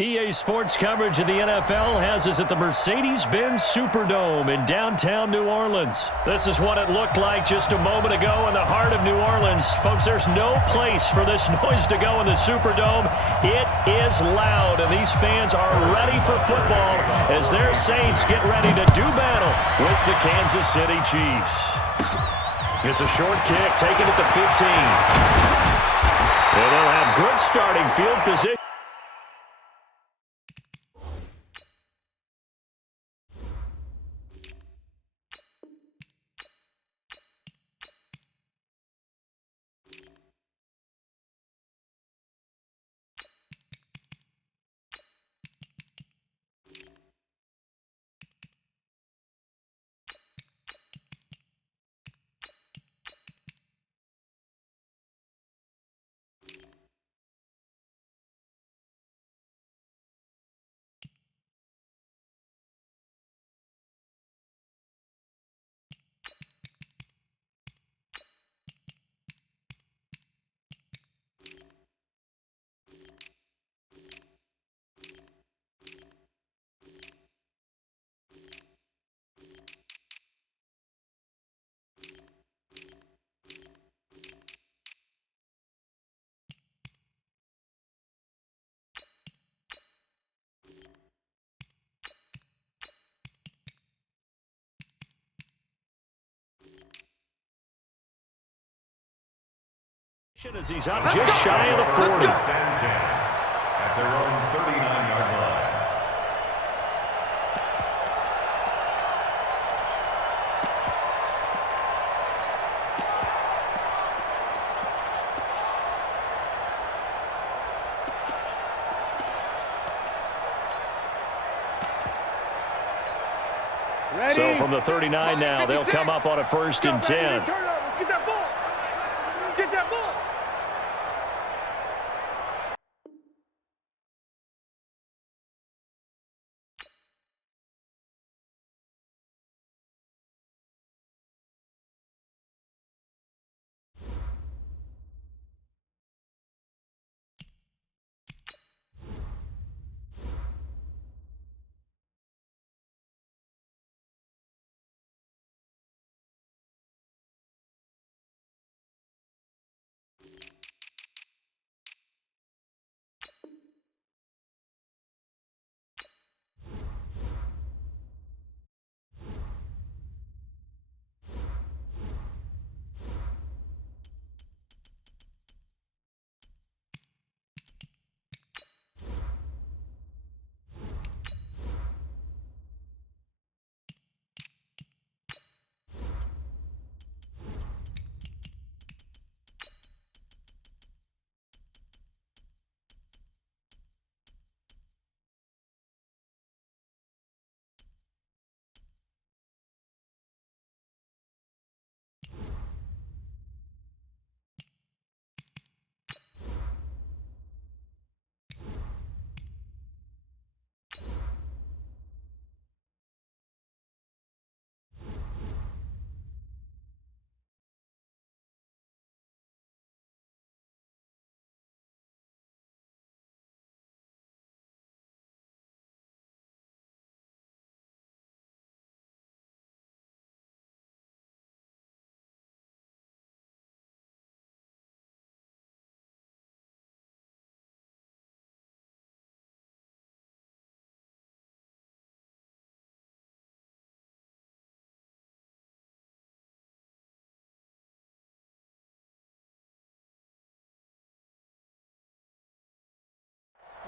EA Sports coverage of the NFL has us at the Mercedes-Benz Superdome in downtown New Orleans. This is what it looked like just a moment ago in the heart of New Orleans. Folks, there's no place for this noise to go in the Superdome. It is loud, and these fans are ready for football as their Saints get ready to do battle with the Kansas City Chiefs. It's a short kick, taking it to 15. And they'll have good starting field position. As he's up just shy of the 40. At their own 39-yard line. Ready? So from the 39 now, they'll come up on a 1st and 10. Get that ball. Get that ball.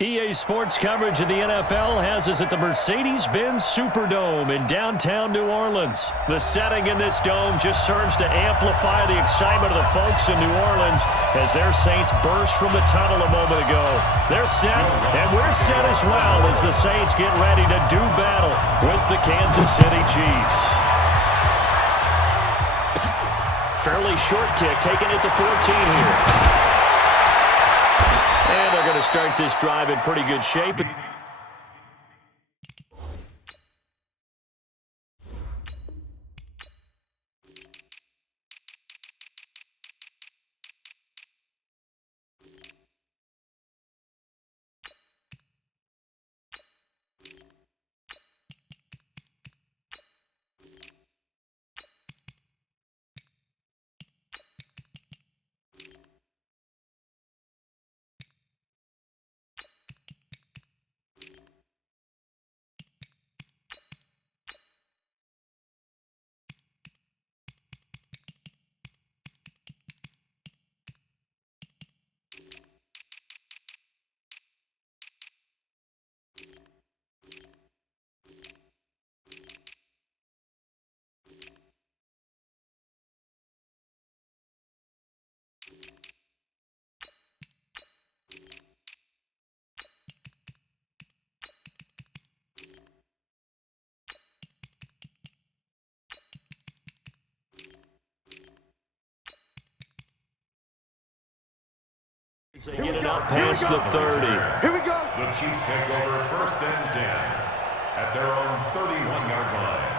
EA Sports coverage of the NFL has us at the Mercedes-Benz Superdome in downtown New Orleans. The setting in this dome just serves to amplify the excitement of the folks in New Orleans as their Saints burst from the tunnel a moment ago. They're set, and we're set as well as the Saints get ready to do battle with the Kansas City Chiefs. Fairly short kick, taking it to 14 here. And they're going to start this drive in pretty good shape. As they get it up past the 30. Here we go. The Chiefs take over 1st and 10 at their own 31-yard line.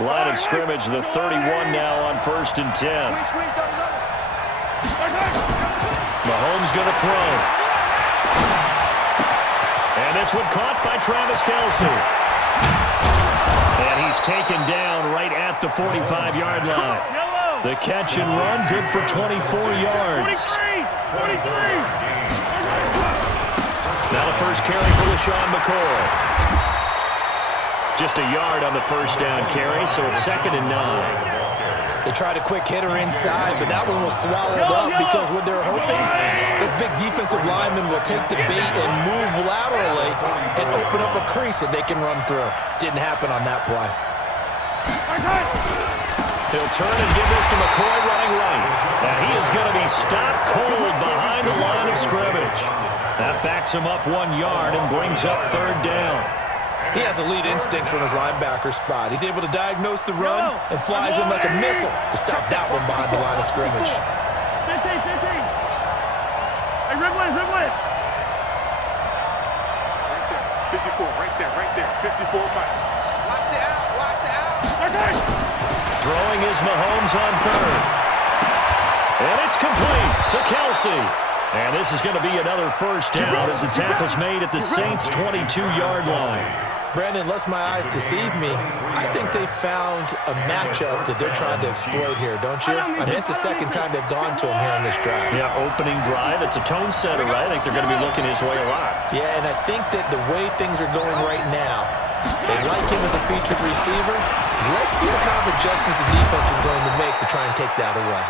Line of scrimmage, the 31 now on 1st and 10. Squeeze, double. Mahomes going to throw. And this one caught by Travis Kelce. And he's taken down right at the 45-yard line. The catch and run, good for 24 yards. 23. Now the first carry for LaShawn McCoy. Just a yard on the first down carry, so it's 2nd and 9. They tried a quick hitter inside, but that one was swallowed up because what they're hoping, this big defensive lineman will take the bait and move laterally and open up a crease that they can run through. Didn't happen on that play. He'll turn and give this to McCoy running right. And he is going to be stopped cold behind the line of scrimmage. That backs him up 1 yard and brings up 3rd down. He has elite instincts from his linebacker spot. He's able to diagnose the run and flies in like a missile to stop that one behind the line of scrimmage. 15. Hey, Ridwood. Right there. 54, Mike. Watch the out. Throwing is Mahomes on 3rd. And it's complete to Kelce. And this is going to be another first down as the tackle's made at the Saints' 22-yard line. Brandon, lest my eyes deceive me, I think they found a matchup that they're trying to exploit here, don't you? I mean, it's the 2nd time they've gone to him here on this drive. Yeah, opening drive. It's a tone setter, right? I think they're going to be looking his way a lot. Yeah, and I think that the way things are going right now, they like him as a featured receiver. Let's see what kind of adjustments the defense is going to make to try and take that away.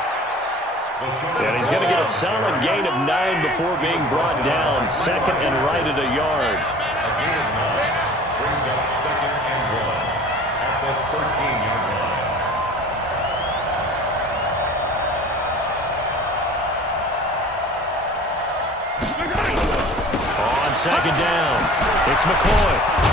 And he's going to get a solid gain of 9 before being brought down. 2nd and right at a yard. A gain of 9 brings up 2nd and 1 at the 13-yard line. On 2nd down, it's McCoy.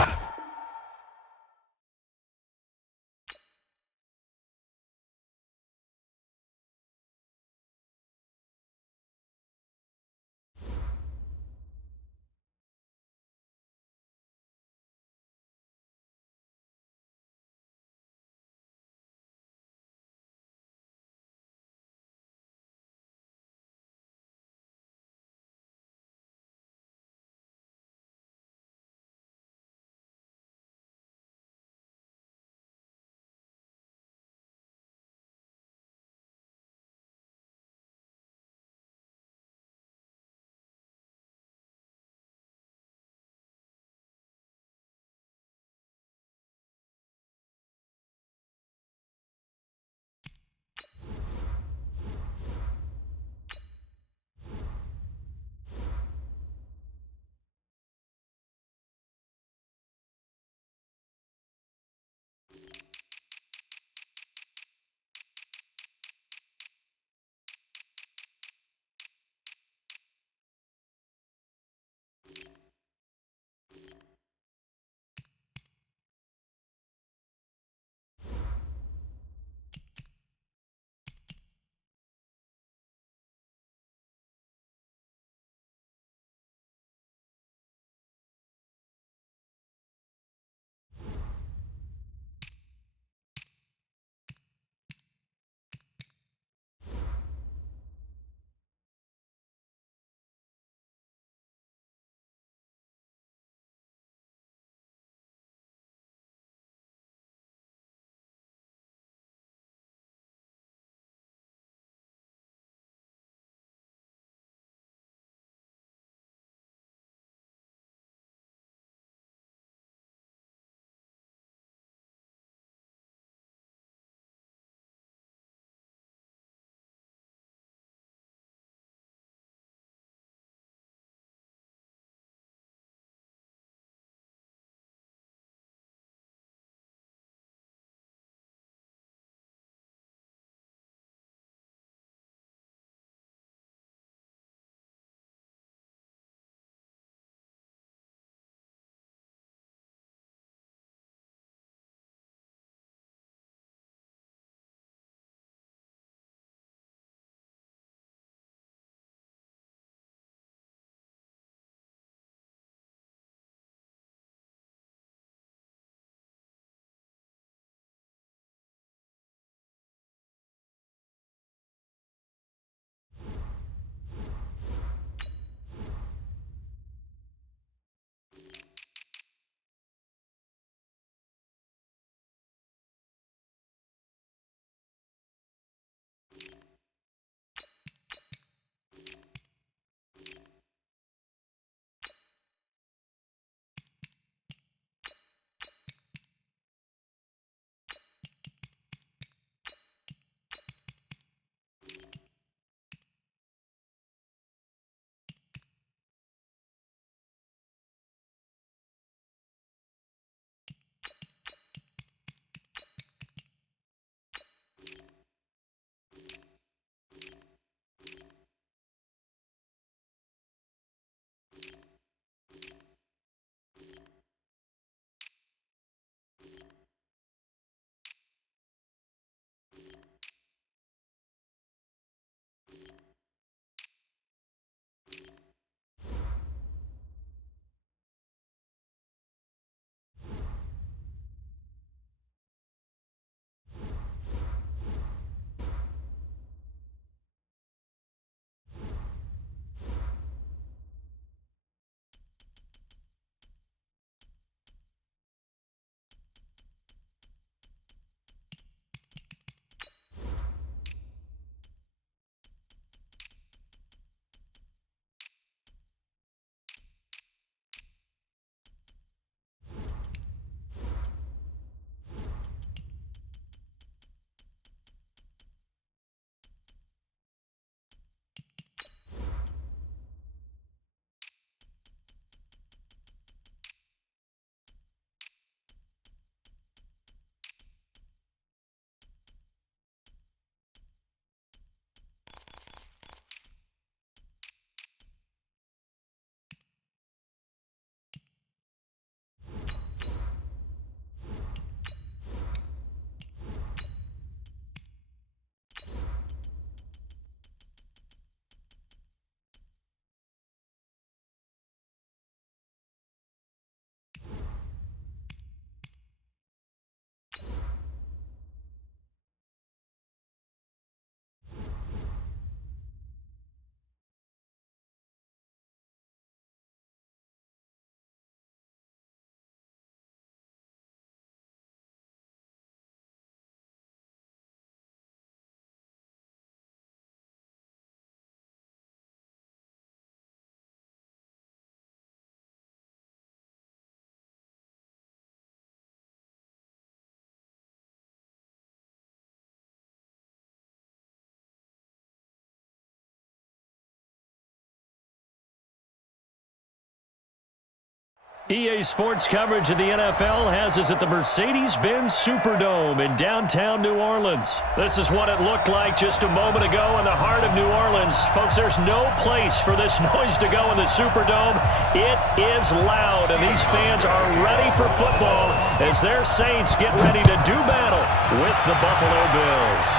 EA Sports coverage of the NFL has us at the Mercedes-Benz Superdome in downtown New Orleans. This is what it looked like just a moment ago in the heart of New Orleans. Folks, there's no place for this noise to go in the Superdome. It is loud, and these fans are ready for football as their Saints get ready to do battle with the Buffalo Bills.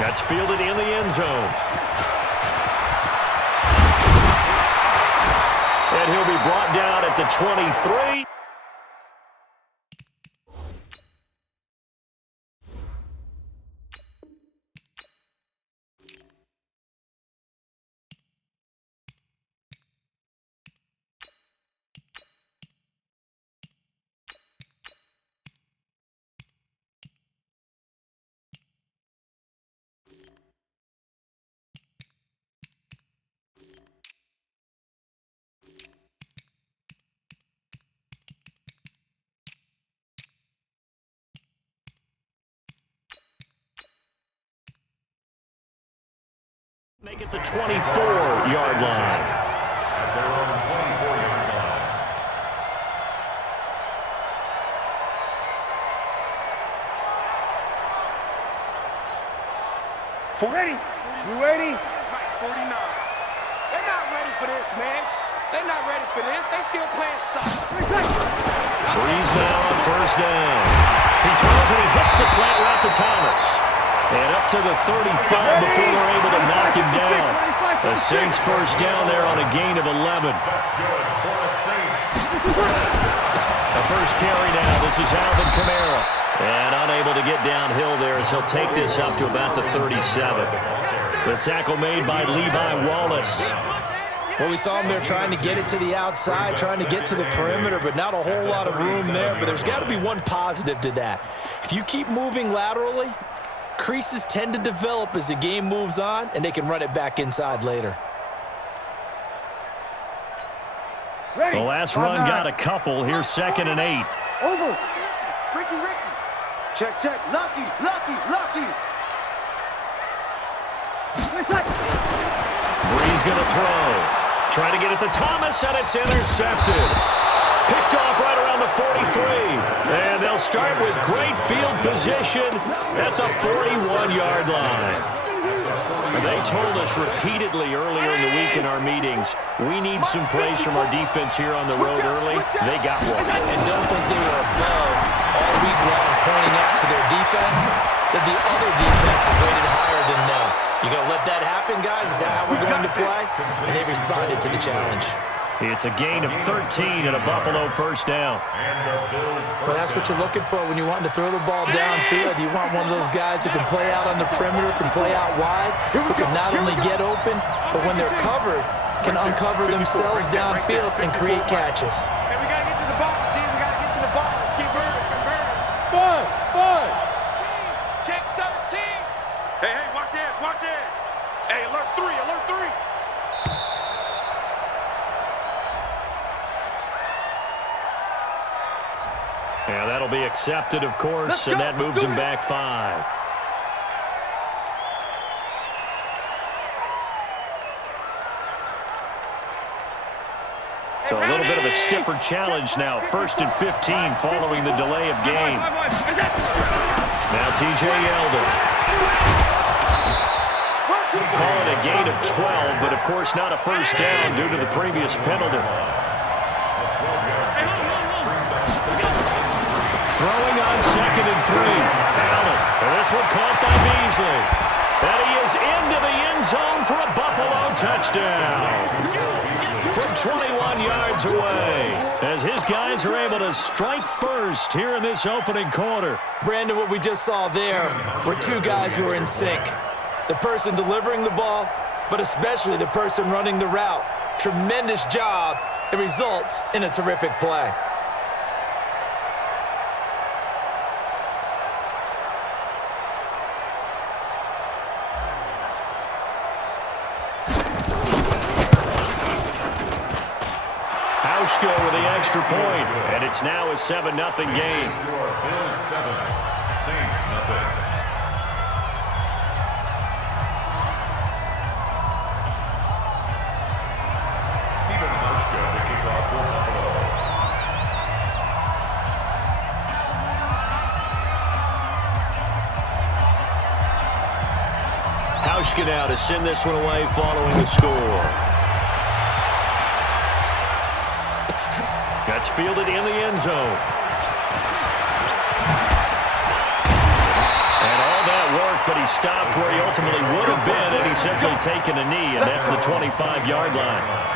That's fielded in the end zone. And he'll be brought down at the 23. Make it the 24-yard line. At their own 24-yard line. Ready? You ready? 49. They're not ready for this, man. They're not ready for this. They still playing soft. Breeze now on first down. He throws and he hits the slant route to Thomas. And up to the 35 before they're able to knock him down. The Saints first down there on a gain of 11. That's good for the Saints. The first carry now. This is Alvin Kamara. And unable to get downhill there as he'll take this up to about the 37. The tackle made by Levi Wallace. Well, we saw him there trying to get it to the outside, trying to get to the perimeter, but not a whole lot of room there. But there's got to be one positive to that. If you keep moving laterally, creases tend to develop as the game moves on, and they can run it back inside later. Ready? The last run got a couple. Here's 2nd and 8. Over. Ricky. Check. Lucky. Breeze going to throw. Trying to get it to Thomas, and it's intercepted. Picked off right around the 43. And they'll start with great field position at the 41-yard line. They told us repeatedly earlier in the week in our meetings, we need some plays from our defense here on the road early. They got one. And don't think they were above all week long pointing out to their defense that the other defense is rated higher than them. You going to let that happen, guys? Is that how we're going to play? And they responded to the challenge. It's a gain of 13 and a Buffalo first down. Well, that's what you're looking for when you're wanting to throw the ball downfield. You want one of those guys who can play out on the perimeter, can play out wide, who can not only get open, but when they're covered, can uncover themselves downfield and create catches. Hey, we got to get to the ball, team. We got to get to the ball. Let's keep moving. Fun. Check 13. Hey, watch this. Hey, alert 3. Yeah, that'll be accepted, of course, and that moves him back 5. So a little bit of a stiffer challenge now. 1st and 15 following the delay of game. Now T.J. Yeldon. Calling a gain of 12, but of course not a first down due to the previous penalty. Throwing on 2nd and 3. Allen. And this one caught by Beasley. And he is into the end zone for a Buffalo touchdown. From 21 yards away. As his guys are able to strike first here in this opening quarter. Brandon, what we just saw there were two guys who were in sync. The person delivering the ball, but especially the person running the route. Tremendous job. It results in a terrific play. With the extra point, and it's now a 7-0 game. Bills 7, Saints nothing. Stephen Moshka, the kickoff for Hauschka now to send this one away following the score. That's fielded in the end zone. And all that work, but he stopped where he ultimately would have been, and he's simply taken a knee, and that's the 25-yard line.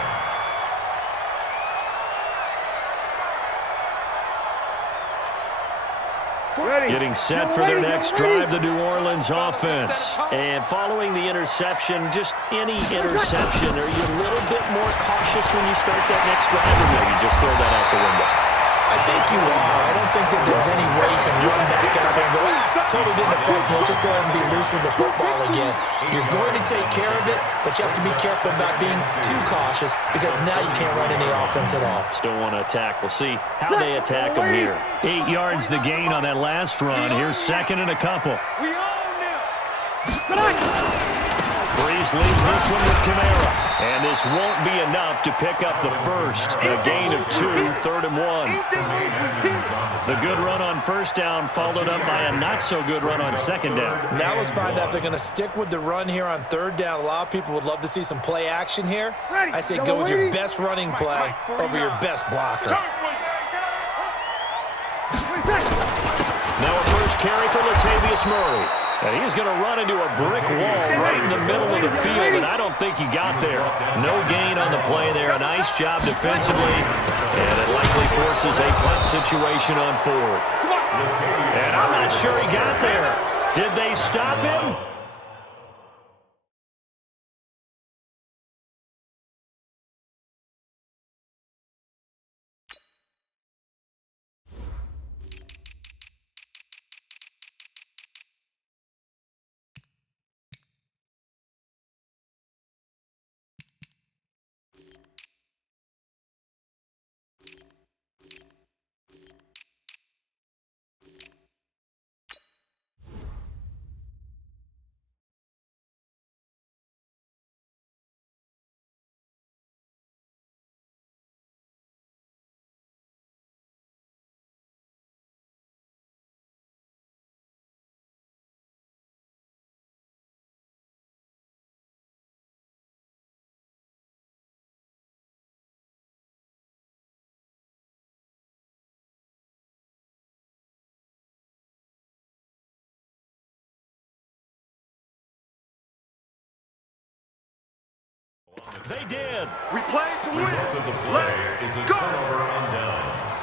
Getting set for their next drive, the New Orleans offense. And following the interception, just any interception, are you a little bit more cautious when you start that next drive, or no, you just throw that out the window? I think you are. I don't think that there's any way you can run back out there and go, totally didn't affect me. Let's just go ahead and be loose with the football again. You're going to take care of it, but you have to be careful about being too cautious because now you can't run any offense at all. Still want to attack. We'll see how they attack them here. 8 yards the gain on that last run. Here's second and a couple. We own them. Breeze leaves this one with Kamara. And this won't be enough to pick up the first. A gain of 2, 3rd and 1. The good run on first down followed up by a not-so-good run on second down. Now let's find out if they're going to stick with the run here on third down. A lot of people would love to see some play action here. I say go with your best running play over your best blocker. Now a first carry for Latavius Murray. And he's going to run into a brick wall right in the middle of the field, and I don't think he got there. No gain on the play there. A nice job defensively, and it likely forces a punt situation on 4th. And I'm not sure he got there. Did they stop him? They did. We played to win. Result of the play is a turnover on downs.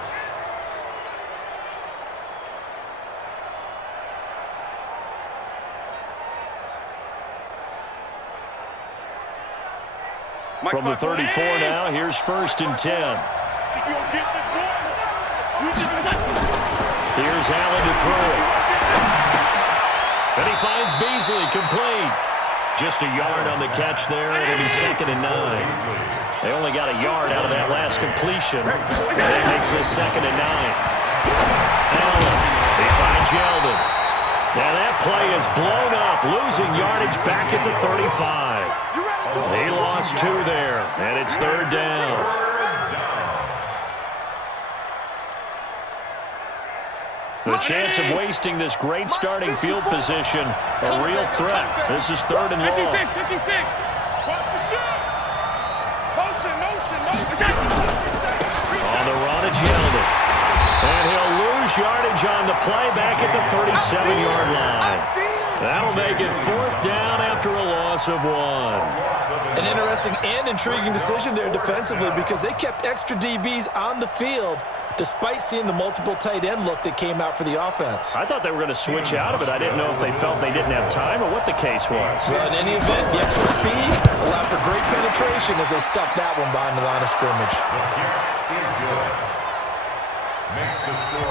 From the 34 now, here's 1st and 10. Here's Allen to throw. And he finds Beasley, complete. Just a yard on the catch there, and it'll be 2nd and 9. They only got a yard out of that last completion. And that makes this 2nd and 9. Allen, he finds Yeldon. Now that play is blown up, losing yardage back at the 35. He lost 2 there, and it's 3rd down. The chance of wasting this great starting field position, a real threat. This is 3rd and long. 56, 56. Watch the shot. Motion. On the run, it's Yeldon. And he'll lose yardage on the play back at the 37-yard line. That'll make it 4th down after a loss of 1. An interesting and intriguing decision there defensively because they kept extra DBs on the field despite seeing the multiple tight end look that came out for the offense. I thought they were going to switch out of it. I didn't know if they felt they didn't have time or what the case was. Well, in any event, the extra speed allowed for great penetration as they stuffed that one behind the line of scrimmage.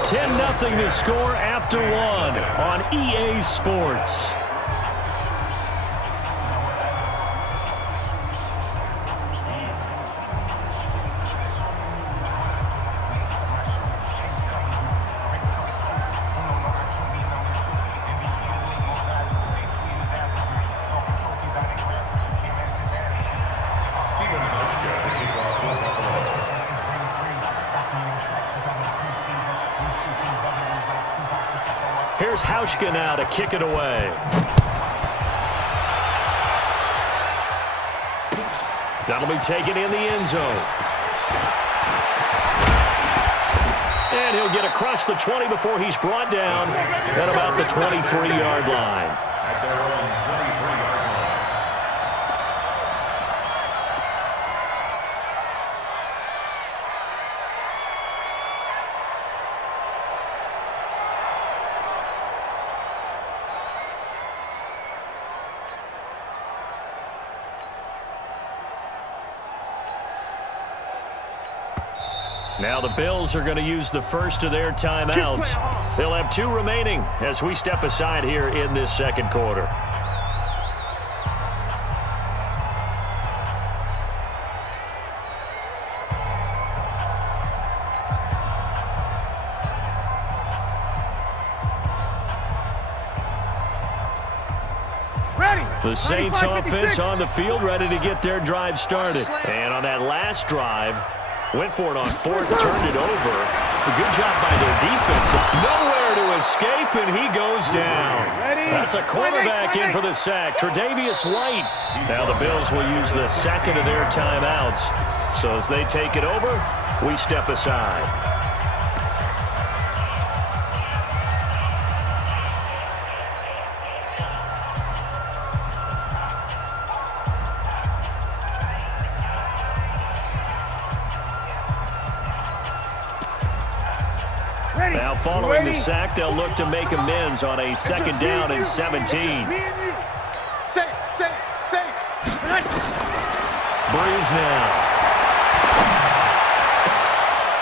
10-0 the score after 1 on EA Sports. Here's Hauschka now to kick it away. That'll be taken in the end zone. And he'll get across the 20 before he's brought down at about the 23-yard line. At their own 23-yard line. Now the Bills are going to use the first of their timeouts. They'll have 2 remaining as we step aside here in this second quarter. The Saints offense on the field, ready to get their drive started. And on that last drive, went for it on 4th, turned it over. A good job by their defense. Nowhere to escape, and he goes down. That's a quarterback in for the sack, Tre'Davious White. Now the Bills will use the second of their timeouts. So as they take it over, we step aside. Now following the sack, they'll look to make amends on a second down and 17. Breeze now.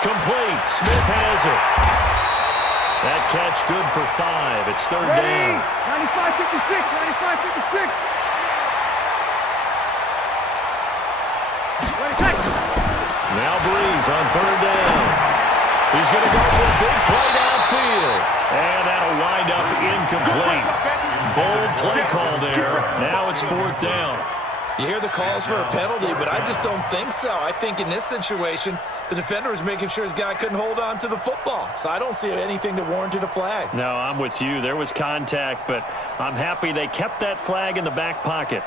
Complete. Smith has it. That catch good for 5. It's 3rd down. 95-56, 95-56. Now Breeze on 3rd down. He's going to go for a big play downfield. And that'll wind up incomplete. Bold play call there. Now it's 4th down. You hear the calls for a penalty, but I just don't think so. I think in this situation, the defender was making sure his guy couldn't hold on to the football. So I don't see anything that warranted a flag. No, I'm with you. There was contact, but I'm happy they kept that flag in the back pocket.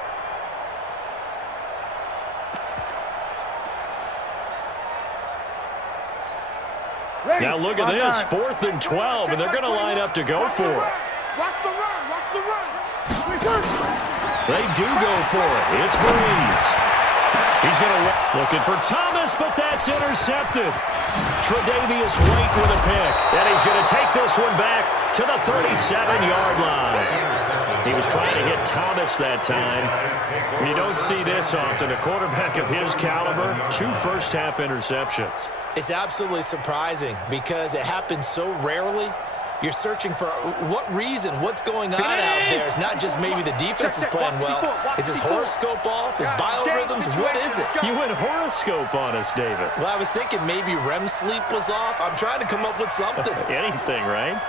Now look at this, 4th and 12, and they're going to line up to go for it. Watch the run, watch the run. They do go for it. It's Breeze. He's going to looking for Thomas, but that's intercepted. Tre'Davious White with a pick, and he's going to take this one back to the 37-yard line. He was trying to hit Thomas that time. You don't see this often. A quarterback of his caliber, 2 first-half interceptions. It's absolutely surprising because it happens so rarely. You're searching for what reason, what's going on out there. It's not just maybe the defense is playing well. Is his horoscope off? His biorhythms? What is it? You went horoscope on us, David. Well, I was thinking maybe REM sleep was off. I'm trying to come up with something. Anything, right?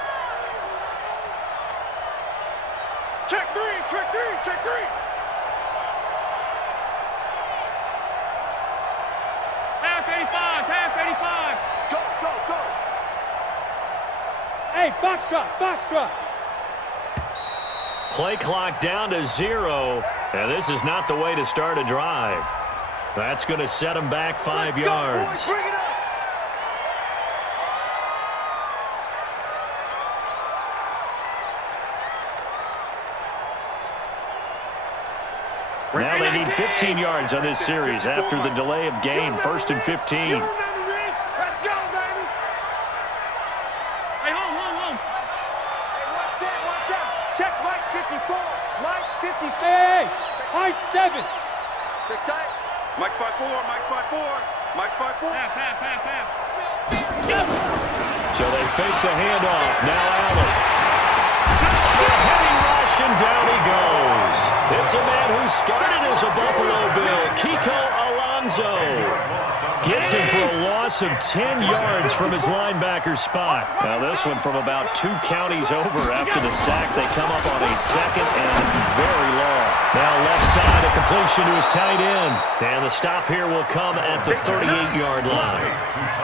Check 3, check 3, check 3. Half 85, half 85. Go, go, go. Hey, box drop. Play clock down to 0, and this is not the way to start a drive. That's going to set him back 5 yards. Go, boys, bring it up. Now they need 15 yards on this series after the delay of game. 1st and 15. Let's go, baby. Hey, hold. Hey, watch out. Check Mike 54. Mike 54. Hey, Mike 7. Check that. Mike's by 4. Mike's by 4. Mike's by 4. Half. So they fake the handoff. Now Allen. Heavy rush, and down he goes. It's a man who started as a Buffalo Bill, Kiko Alonso. Gets him for a loss of 10 yards from his linebacker spot. Now this one from about 2 counties over after the sack. They come up on a 2nd and very long. Now left side, a completion to his tight end. And the stop here will come at the 38-yard line.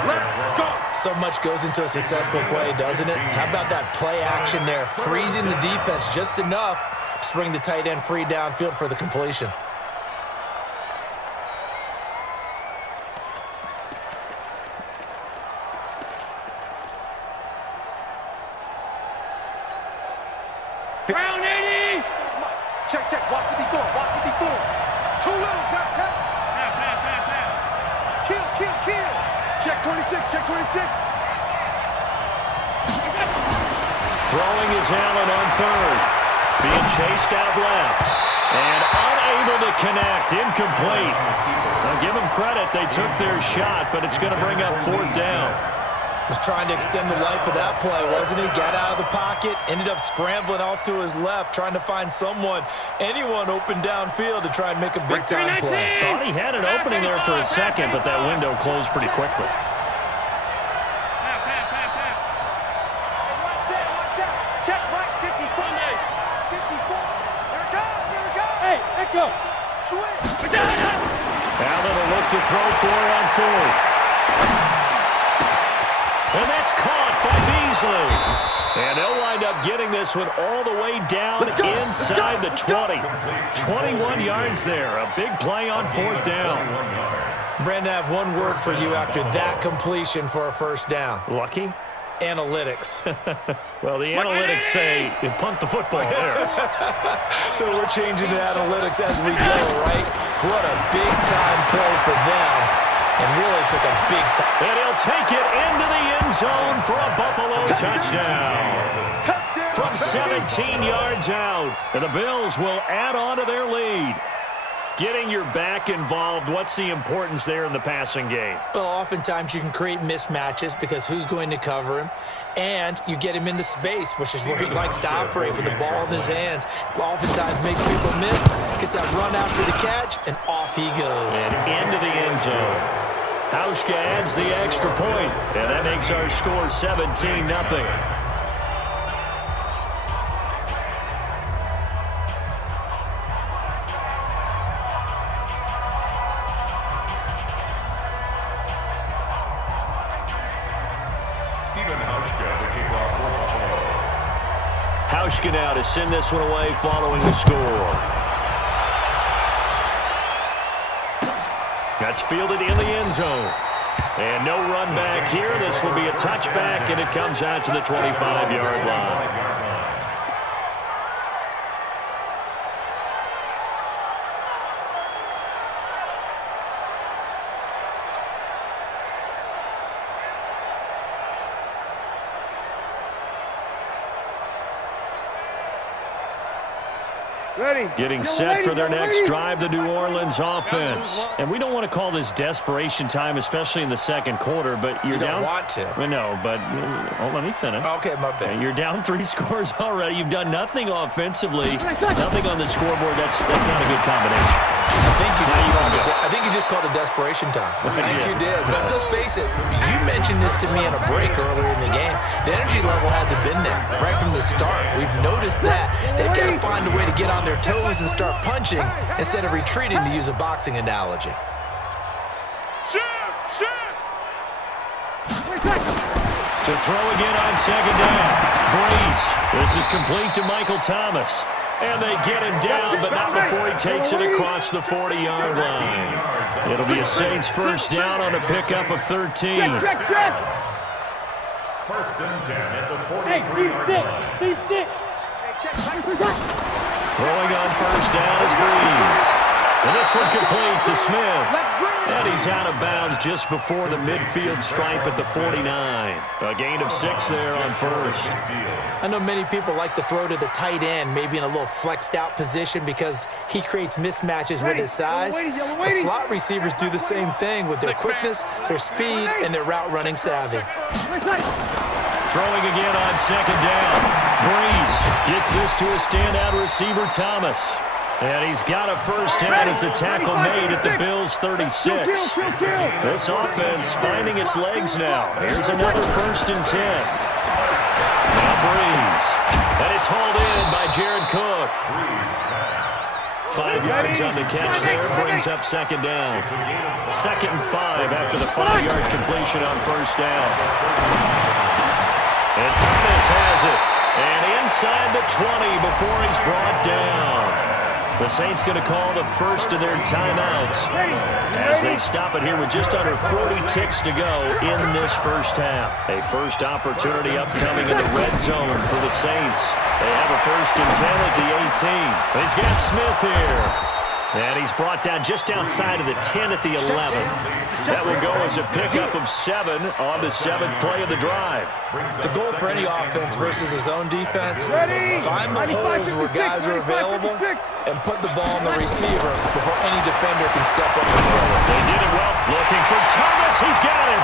Let's go. So much goes into a successful play, doesn't it? How about that play action there, freezing the defense just enough to bring the tight end free downfield for the completion. Round 80. Check, check. Watch 54. Watch 54. Too little. Tap. Kill. Check 26. Check 26. Throwing is Allen on third. Being chased out left. And unable to connect. Incomplete. Now give them credit. They took their shot, but it's going to bring up fourth down. Was trying to extend the life of that play, wasn't he? Got out of the pocket, ended up scrambling off to his left, trying to find anyone open downfield to try and make a big-time play. Thought he had an opening there for a second, but that window closed pretty quickly. Check right 54. 54. Here we go. Hey, let go. Switch. Allen will look to throw for on fourth. And that's caught by Beasley. And they'll wind up getting this one all the way down inside the 20. 21 yards there. A big play on fourth down. Brandon, I have one word for you after that completion for a first down. Lucky? Analytics. Well, the analytics say you punt the football there. So we're changing to analytics as we go, right? What a big-time play for them. And really took a big time. And he'll take it into the end zone for a Buffalo touchdown. From 17 yards out. And the Bills will add on to their lead. Getting your back involved, what's the importance there in the passing game? Well, oftentimes you can create mismatches because who's going to cover him? And you get him into space, which is where he likes to operate with the ball in his hands. Oftentimes makes people miss, gets that run after the catch, and off he goes. And into the end zone. Hauschka adds the extra point, and that makes our score 17-0. Hauschka now to send this one away following the score. That's fielded in the end zone. And no run back here. This will be a touchback, and it comes out to the 25-yard line. Ready. Getting set for their next drive, the New Orleans offense. And we don't want to call this desperation time, especially in the second quarter, but you're down. You don't want to. No, but let me finish. Okay, my bad. You're down 3 scores already. You've done nothing offensively, nothing on the scoreboard. That's not a good combination. I think you just called it desperation time. I think you did. But let's face it, you mentioned this to me in a break earlier in the game. The energy level hasn't been there right from the start. We've noticed that. They've got to find a way to get on their toes and start punching instead of retreating, to use a boxing analogy. Shoot! To throw again on second down. Breeze. This is complete to Michael Thomas. And they get him down, but not before he takes it across the 40-yard line. It'll be a Saints first down on a pickup of 13. Check! First and 10 at the 43. Hey, Steve 6. Hey, check. Throwing on first down is Breeze. And this one complete to Smith. And he's out of bounds just before the midfield stripe at the 49. A gain of 6 there on first. I know many people like to throw to the tight end, maybe in a little flexed out position because he creates mismatches with his size. The slot receivers do the same thing with their quickness, their speed, and their route running savvy. Throwing again on second down. Breeze gets this to a standout receiver, Thomas. And he's got a first down as a tackle made at the Bills' 36. This offense finding its legs now. Here's another first and 10. Now Breeze. And it's hauled in by Jared Cook. 5 yards on the catch there, brings up second down. 2nd and 5 after the 5-yard completion on first down. And Thomas has it. And inside the 20 before he's brought down. The Saints going to call the first of their timeouts as they stop it here with just under 40 ticks to go in this first half. A first opportunity upcoming in the red zone for the Saints. They have a 1st and 10 at the 18. He's got Smith here. And he's brought down just outside of the 10 at the 11. That will go as a pickup of 7 on the 7th play of the drive. The goal for any offense versus his own defense, find the holes where guys are available and put the ball on the receiver before any defender can step up and throw it. They did it well. Looking for Thomas. He's got him.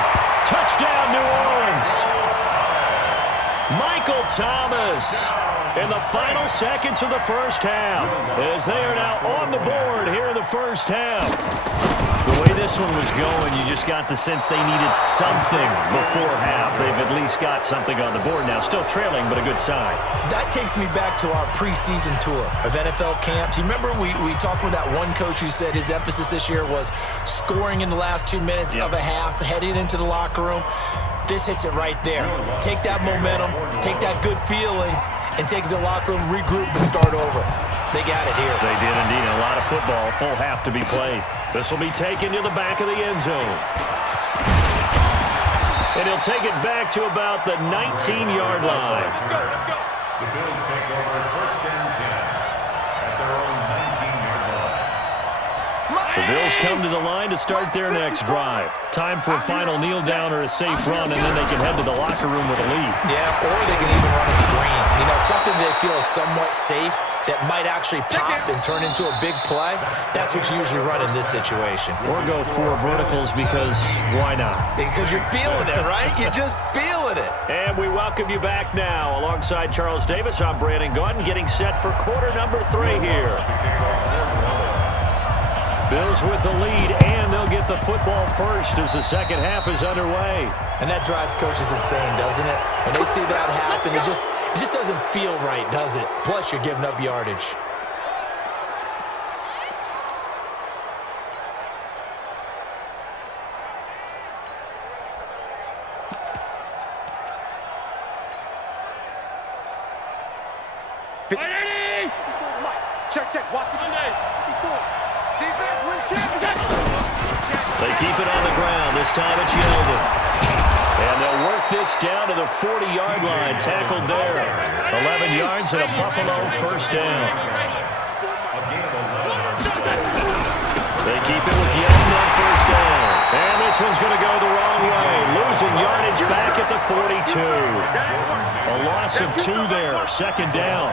Touchdown, New Orleans. Michael Thomas in the final seconds of the first half as they are now on the board here in the first half. The way this one was going, you just got the sense they needed something before half. They've at least got something on the board now. Still trailing, but a good sign. That takes me back to our preseason tour of NFL camps. You remember we talked with that one coach who said his emphasis this year was scoring in the last 2 minutes of a half, heading into the locker room. This hits it right there. Take that momentum, take that good feeling, and take the locker room, regroup, and start over. They got it here. They did indeed. A lot of football, full half to be played. This will be taken to the back of the end zone. And he'll take it back to about the 19-yard line. Let's go. The Bills take over 1st and 10 at their own 19-yard line. The Bills come to the line to start their next drive. Time for a final kneel down or a safe run, and then they can head to the locker room with a lead. Yeah, or they can even run a screen. You know, something they feel is somewhat safe that might actually pop and turn into a big play. That's what you usually run in this situation. Or go 4 verticals because why not? Because you're feeling it, right? You're just feeling it. And we welcome you back now. Alongside Charles Davis, I'm Brandon Gaudin, getting set for quarter number 3 here. Bills with the lead, and they'll get the football first as the second half is underway. And that drives coaches insane, doesn't it? When they see that happen, it just doesn't feel right, does it? Plus, you're giving up yardage. Check. Watch the defense wins championship. They keep it on the ground. This time it's Yeldon. And they'll work this down to the 40-yard line. Tackled there. 11 yards and a Buffalo 1st down. They keep it with Yeldon on 1st down. And this one's going to go the wrong way. Losing yardage back at the 42. A loss of 2 there. 2nd down.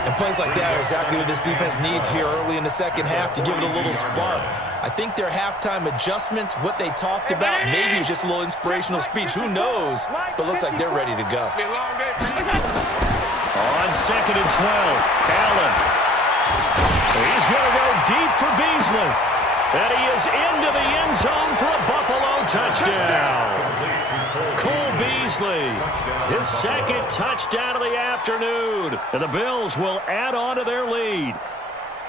And plays like that are exactly what this defense needs here early in the second half to give it a little spark. I think their halftime adjustments, what they talked about, maybe it was just a little inspirational speech. Who knows? But looks like they're ready to go. On 2nd and 12, Allen. He's going to go deep for Beasley. And he is into the end zone for a Buffalo touchdown. Cole Beasley, his 2nd touchdown of the afternoon. And the Bills will add on to their lead.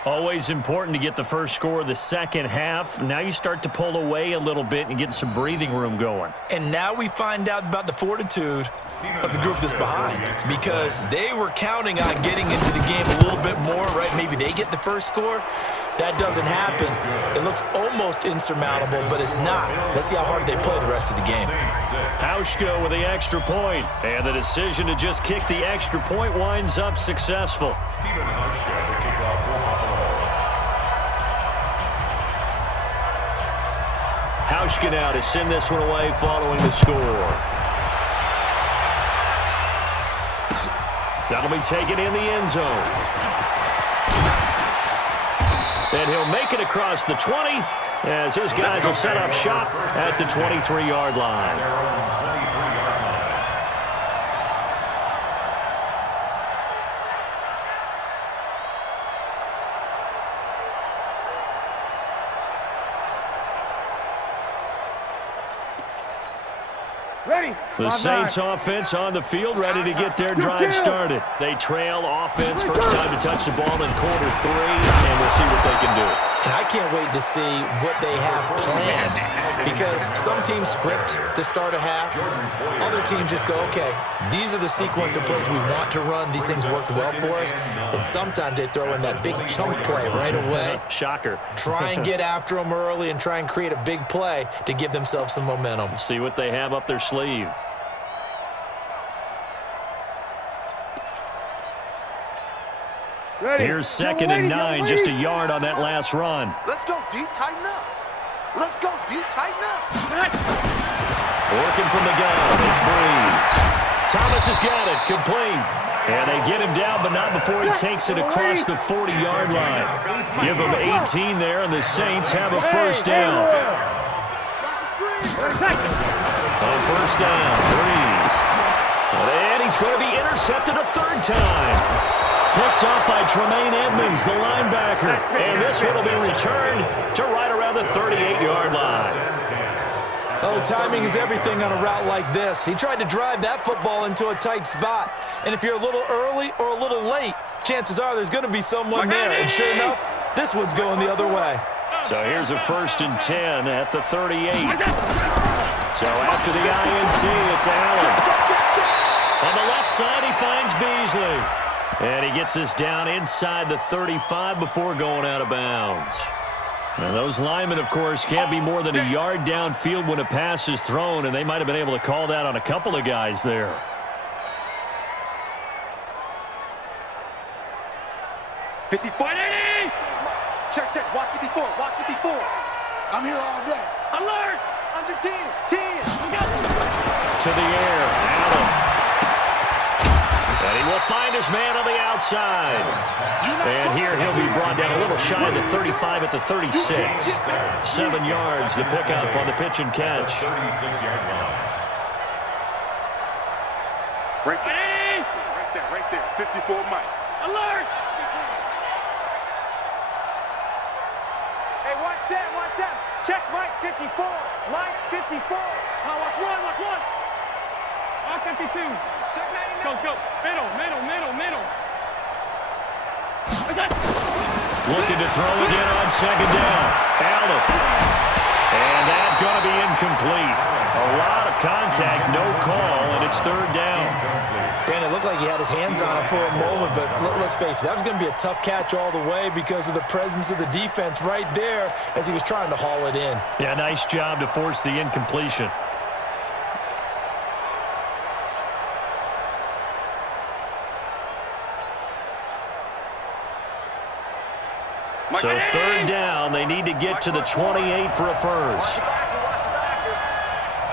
Always important to get the first score of the second half. Now you start to pull away a little bit and get some breathing room going. And now we find out about the fortitude of the group that's behind, because they were counting on getting into the game a little bit more, right? Maybe they get the first score. That doesn't happen. It looks almost insurmountable, but it's not. Let's see how hard they play the rest of the game. Hauschka with the extra point, and the decision to just kick the extra point winds up successful. Hauschka now to send this one away following the score. That'll be taken in the end zone. And he'll make it across the 20 as his guys will set up shop at the 23-yard line. The Saints offense on the field, ready to get their drive started. They trail offense, first time to touch the ball in quarter 3, and we'll see what they can do. And I can't wait to see what they have planned because some teams script to start a half. Other teams just go, okay, these are the sequence of plays we want to run. These things worked well for us. And sometimes they throw in that big chunk play right away. Shocker. Try and get after them early and try and create a big play to give themselves some momentum. See what they have up their sleeve. Ready. Here's 2nd and 9, just a yard on that last run. Let's go deep, tighten up. Let's go deep, tighten up. Working from the gun, it's Breeze. Thomas has got it, complete. And they get him down, but not before he takes it across the 40-yard line. Give him 18 there, and the Saints have a first down. On first down, Breeze. And he's going to be intercepted a third time. Picked up by Tremaine Edmonds, the linebacker. And this one will be returned to right around the 38-yard line. Oh, timing is everything on a route like this. He tried to drive that football into a tight spot. And if you're a little early or a little late, chances are there's going to be someone there. And sure enough, this one's going the other way. So here's a 1st and 10 at the 38. So after the INT, it's Allen. On the left side, he finds Beasley. And he gets us down inside the 35 before going out of bounds. And those linemen, of course, can't be more than a yard downfield when a pass is thrown, and they might have been able to call that on a couple of guys there. Check, watch 54, watch 54. I'm here all day. Alert! Under 10, 10. To the air, Allen. And he will find his man on the outside. And here he'll be brought down a little shy of the 35 at the 36. 7 yards to pick up on the pitch and catch. 36-yard line. Right there. 54 Mike. Alert! Hey, watch that. Check Mike 54. Mike 54. Now watch one. All 52. Check 99. Go. Middle. Looking to throw it in on 2nd down. Allen. And that's going to be incomplete. A lot of contact, no call, and it's 3rd down. And it looked like he had his hands on it for a moment, but let's face it, that was going to be a tough catch all the way because of the presence of the defense right there as he was trying to haul it in. Yeah, nice job to force the incompletion. So 3rd down, they need to get to the 28 for a first.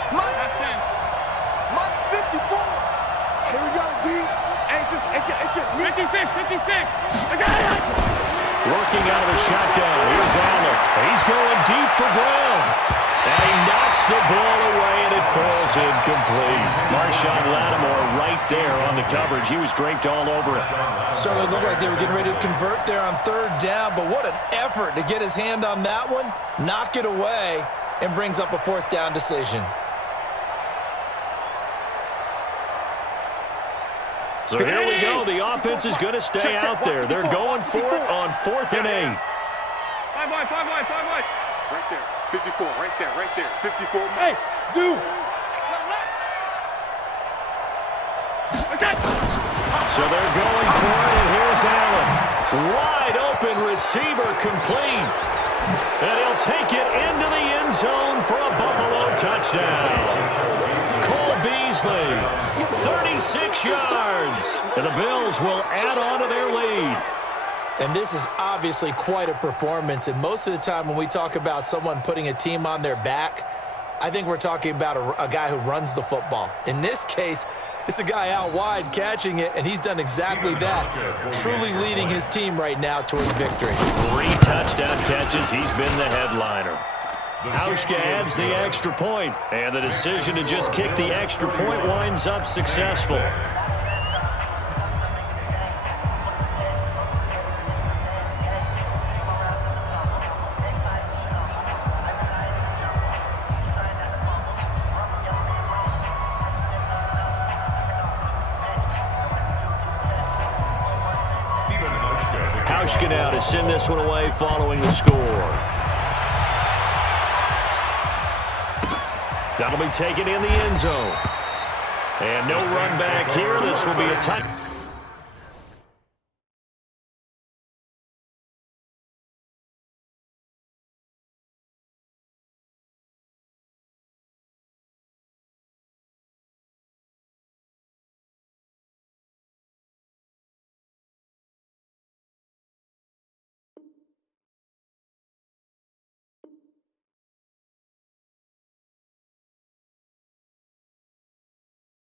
Mike 54. Here we go, D. It's just me. 56. I got it. Working out of the shotgun. Here's Allen. He's going deep for Brown. And he knocks the ball away, and it falls incomplete. Marshawn Lattimore right there on the coverage. He was draped all over it. Certainly looked like they were getting ready to convert there on 3rd down, but what an effort to get his hand on that one, knock it away, and brings up a 4th down decision. So here we go. The offense is going to stay out there. They're going for it on 4th and 8. 5 wide. Right there. 54, right there. 54. Hey, Zoo. So they're going for it, and here's Allen. Wide open receiver complete. And he'll take it into the end zone for a Buffalo touchdown. Cole Beasley, 36 yards. And the Bills will add on to their lead. And this is obviously quite a performance. And most of the time when we talk about someone putting a team on their back, I think we're talking about a guy who runs the football. In this case, it's a guy out wide catching it, and he's done exactly that, truly leading his team right now towards victory. 3 touchdown catches. He's been the headliner. Hauschka adds the extra point, and the decision to just kick the extra point winds up successful. Hauschka now to send this one away following the score. That'll be taken in the end zone. And no run back here. This will be a tight.